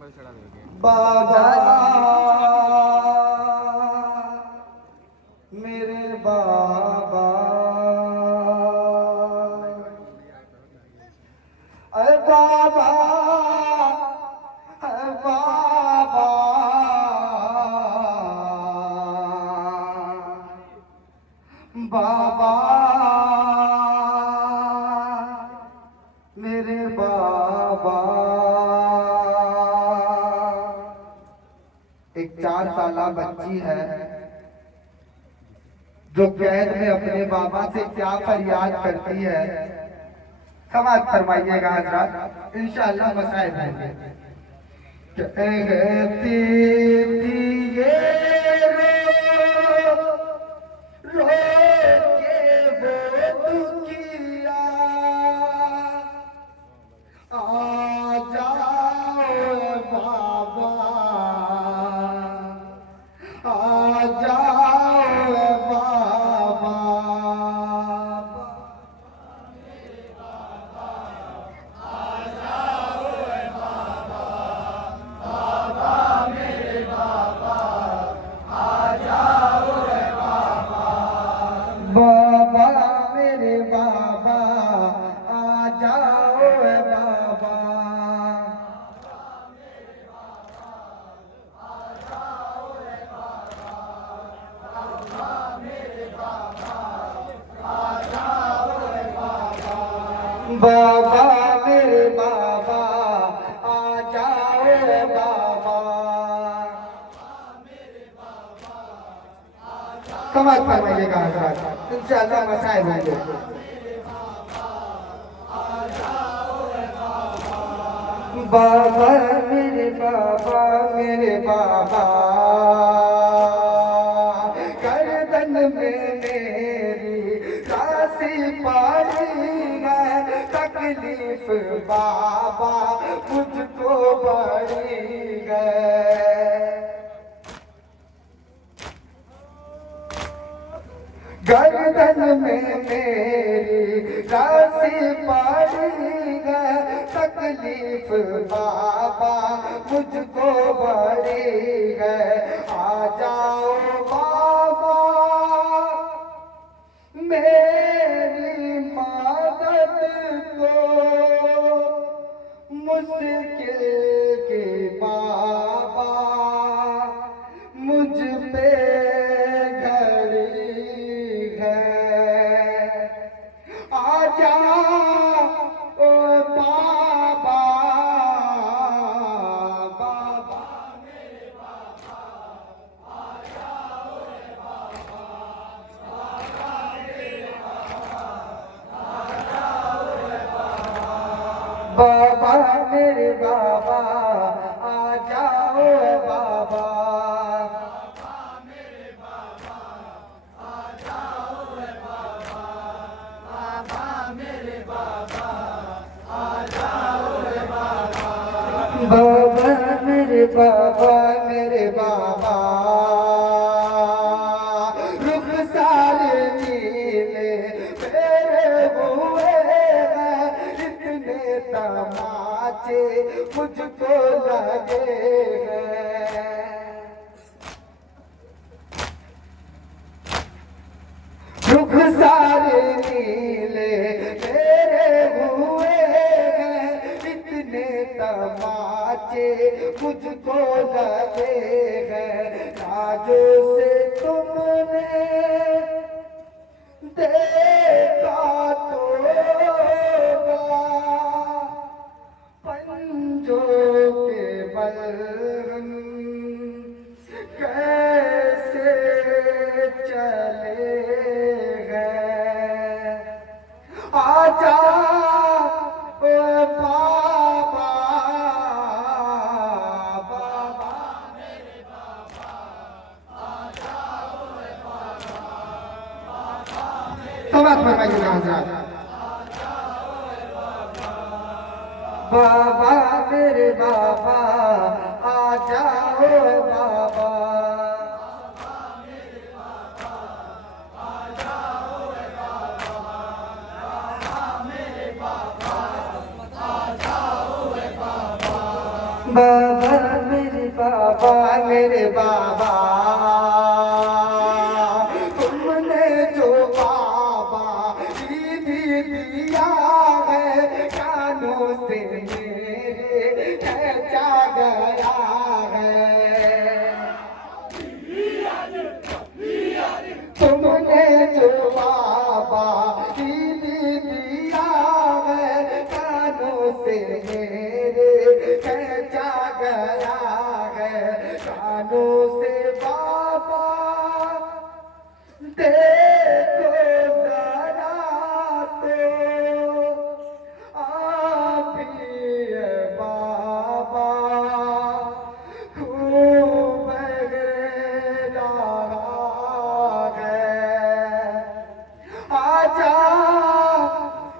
बाबा मेरे बाबा, अरे बाबा, अरे बाबा, बाबा मेरे बाबा। एक 4 साला बच्ची है जो कैद में अपने बाबा से क्या फरियाद करती है, समाज फरमाइएगा हजरत, इंशाअल्लाह मसाइल होंगे। कहती थी ये रो के वो दुखिया, आ जाओ बाबा, आ जाओ बाबा। बाबा मेरे बाबा, आ जाओ बाबा। बाबा मेरे बाबा, आ जाओ बाबा। समझ फरमाइएगा हजरत, इंशाअल्लाह मसाइल होंगे। बाबा मेरे बाबा, मेरे बाबा, गर्दन में मेरी राशि पानी है, तकलीफ बाबा मुझको बड़ी है। गर्दन में मेरी राशि पड़ी है, तकलीफ बाबा मुझको बड़ी है। आ जाओ बाबा मेरी मदद को, मुश्किल के बाबा मुझ पे आजा ओ बाबा, बाबा मेरे बाबा, आजा ओ बाबा, बाबा मेरे बाबा, आजा ओ बाबा, बाबा मेरे बाबा, आजा ओ बाबा। बाबा मेरे बाबा, मेरे बाबा, रुखसार नीले मेरे हुए हैं, इतने तमाचे मुझको लगे हैं। रुखसार नीले मेरे हुए हैं, इतने तमाचे मुझको लगे हैं। राजों से तुमने देखा तो पंजों के बल कैसे चले गए। आजा ओ बाबा, बाबा मेरे बाबा, आजा ओ बाबा, बाबा मेरे बाबा, बाबा मेरे बाबा, आ जाओ बाबा। बाबा बाबा मेरे बाबा, तुमने जो बाबा दीदी दिया है, कानों से मेरे खींचा गया है। तुमने जो बाबा दीदी दिया है, कानों से मेरे खींचा गया है, कानों से बाबा देखो जरा तो आप ही है बाबा, खूब रहा है। आजा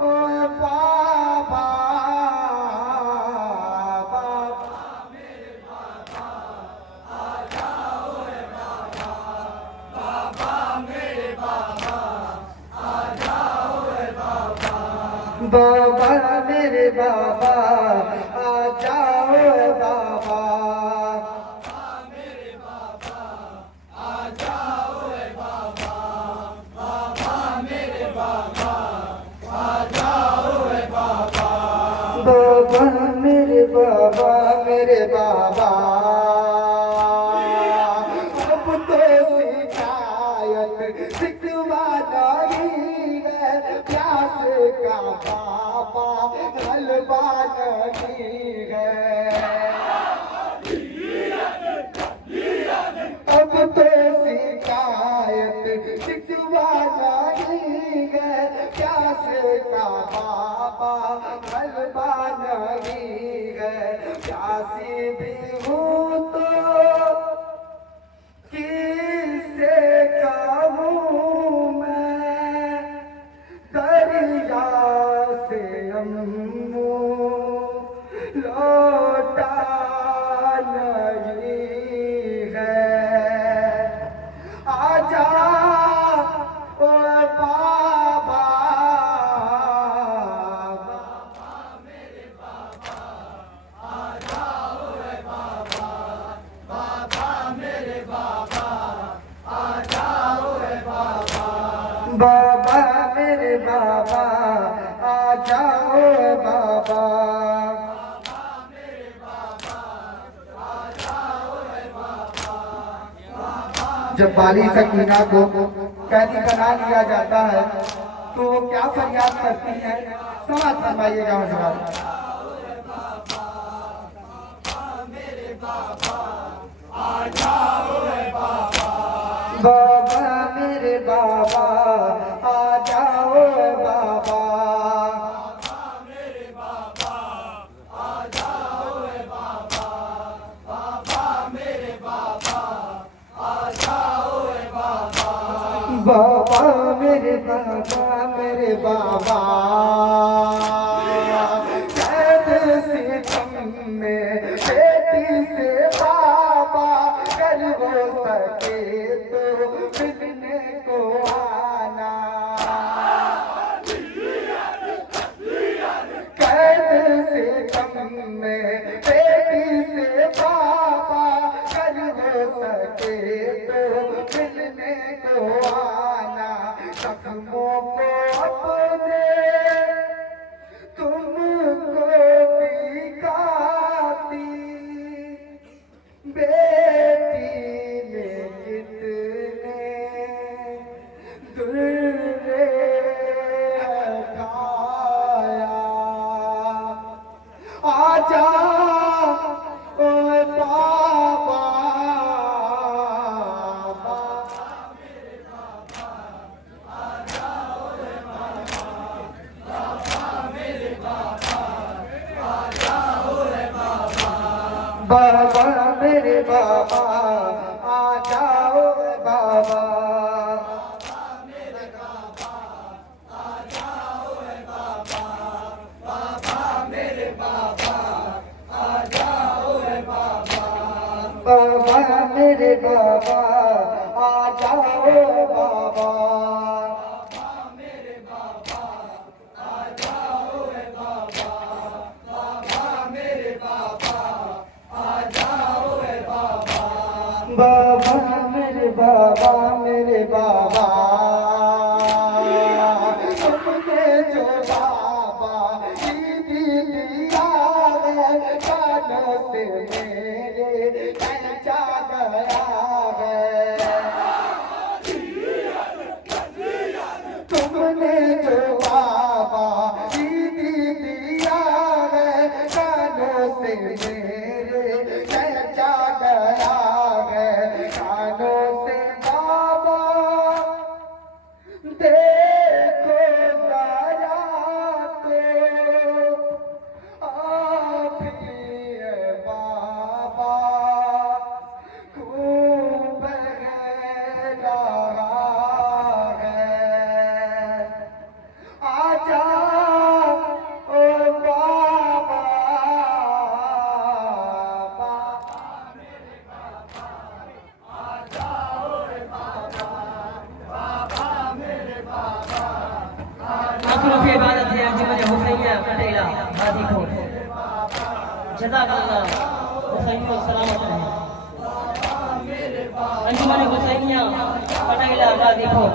ओ बाबा, बाबा मेरे बाबा आ जाओ बाबा, बाबा मेरे बाबा मेरे बाबा, अब तो शिकायत शिकवा नहीं है, प्यास का बाबा हलवा नहीं है। अब तो शिकायत शिकवा नहीं है, प्यास का बाबा हलवा नहीं है। प्यासी भी हूँ तो किससे कहूँ मैं, दरिया से अम्मू लौटा नहीं है। आजा ओ बाबा, बाबा मेरे बाबा आ जाओ बाबा, जब बाली सकीना को कैदी बना लिया जाता है तो वो क्या फरियाद करती है, समाज फरमाइएगा हज़रात। बाबा मेरे बाबा आ जाओ बाबा, बाबा मेरे बाबा कैद सितम में बेटी से बाबा, कर हो सके तो मिलने को आना। कैद सितम में बेटी से बाबा, कर हो सके तो मिलने को आना। जख्मों को अपने तुमको दिखाती बेटी ने कितने दुर्रे हटाया। आजा ओ बाबा, बाबा मेरे बाबा आ जाओ बाबा, बाबा मेरे बाबा आ जाओ बाबा, बाबा बाबा मेरे बाबा, तुमने जो बाबा दीदी दिया है, कानों से मेरे पहचा गया है। तुमने जो बाबा दीदी दिया है, कानों से मेरे पहचा गया है। कानों से बाबा देखो जरा तो आप ही है बाबा, खूब बह रहा है। आजा ओ बाबा, आखिरों की इबादत है अंजुमन हुसैनिया कटेला गाजीपुर। जज़ाकल्लाह, हुसैन को सलामत रहे। अंजुमन हुसैनिया कटेला गाजीपुर।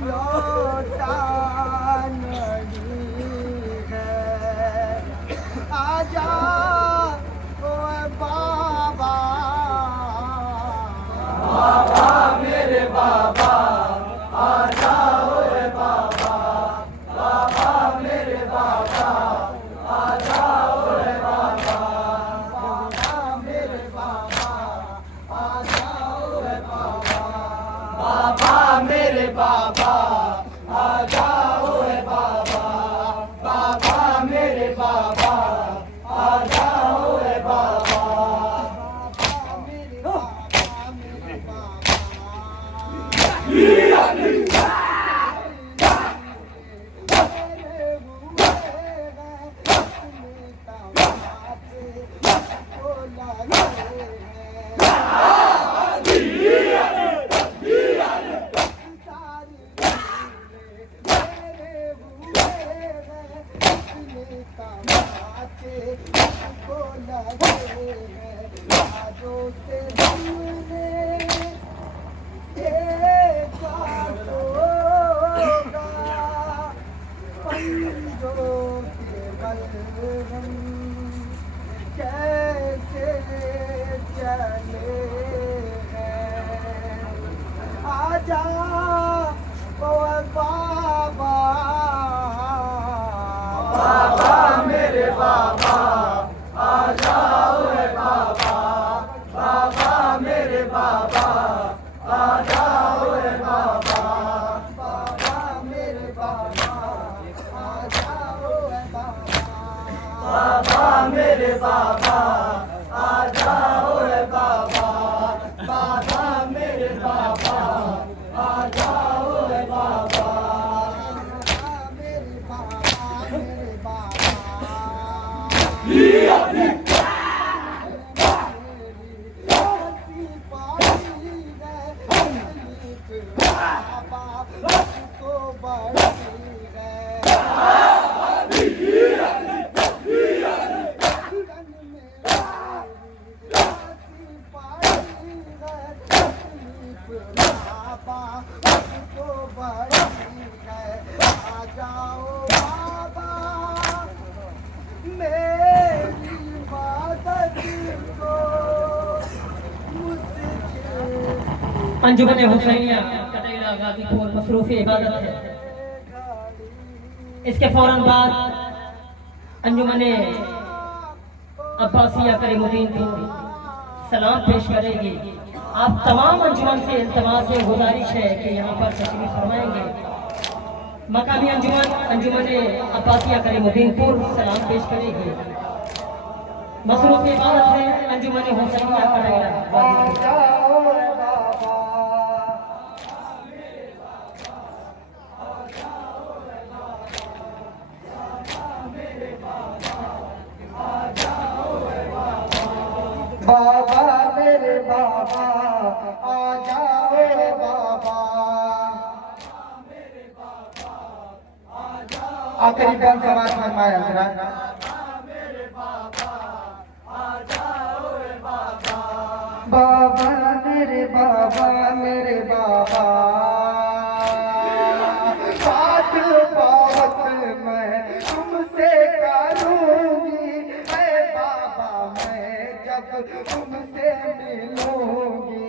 लौटा नहीं है। आजा ओ बाबा, बाबा मेरे बाबा, आजा ओ बाबा, बाबा मेरे बाबा, आजा ओ बाबा, बाबा मेरे बाबा, आजा ओ बाबा, बाबा मेरे बाबा, आ जाओ बाबा, बाबा मेरे बाबा, आ जाओ बाबा, बाबा मेरे बाबा, मेरे कैसे चले हैं। आजा ओ बाबा, बाबा मेरे बाबा, आ जाओ बाबा, बाबा मेरे बाबा, आ जाओ बाबा, बाबा मेरे बाबा, आ जाओ बाबा, बाबा मेरे बाबा, आ जाओ बाबा, बाबा मेरे बाबा, आ जाओ बाबा, मेरे बाबा, मेरे बाबा। अंजुमन हुसैनिया कटेला गाजीपुर मसरूफ इबादत है। इसके फौरन बाद अंजुमन अब्बासिया करीमुद्दीनपुर सलाम पेश करेगी। आप तमाम अंजुमन से इल्तमास है, गुजारिश है कि यहाँ पर तशरीफ फरमाएंगे। मकामी अंजुमन अंजुमन अब्बासिया करीमुद्दीनपुर सलाम पेश करेगी। मसरूफ इबादत है अंजुमन हुसैनिया कटैला। बाबा मेरे बाबा आ जाओ बाबा, आखिरी बंद समाज फरमाया हजरत। बाबा मेरे बाबा मेरे बाबा, बात बात मैं तुमसे करूंगी, ऐ बाबा मैं जब तुमसे मिलूंगी।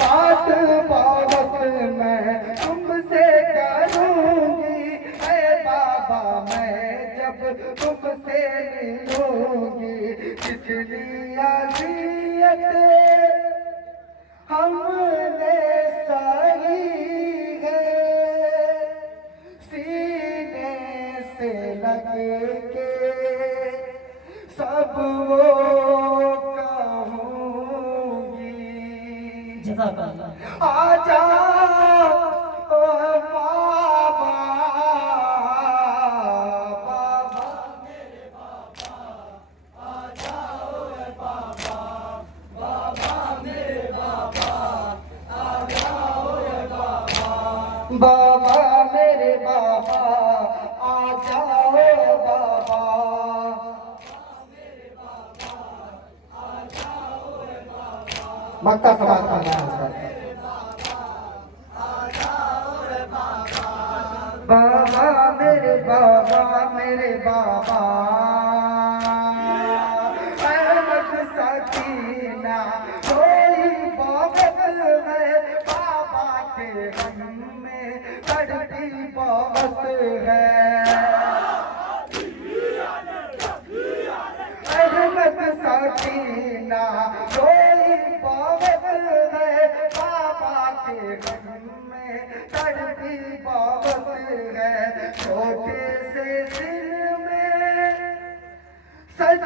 बात बात मैं तुमसे करूंगी, ऐ बाबा मैं जब तुमसे मिलूंगी। कितनी अज़ियत हमने सही है, सीने से लग के सब वो कहूंगी। जज़ाकल्लाह। आ जाओ ओ बाबा, बाबा मेरे बाबा आ जाओ ए बाबा, बाबा मेरे बाबा आ जाओ ए बाबा, बाबा मेरे बाबा आ जाओ ए बाबा। मक्का समाज का नाम है। बाबा मेरे बाबा मेरे बाबा, अहमद सकीना कोई बहुत है, बाबा के गम में तड़पी बहुत है। अहमद सकीना कोई बहुत है, बाबा के गम में तड़पी बहुत है। छोटे से दिल में सच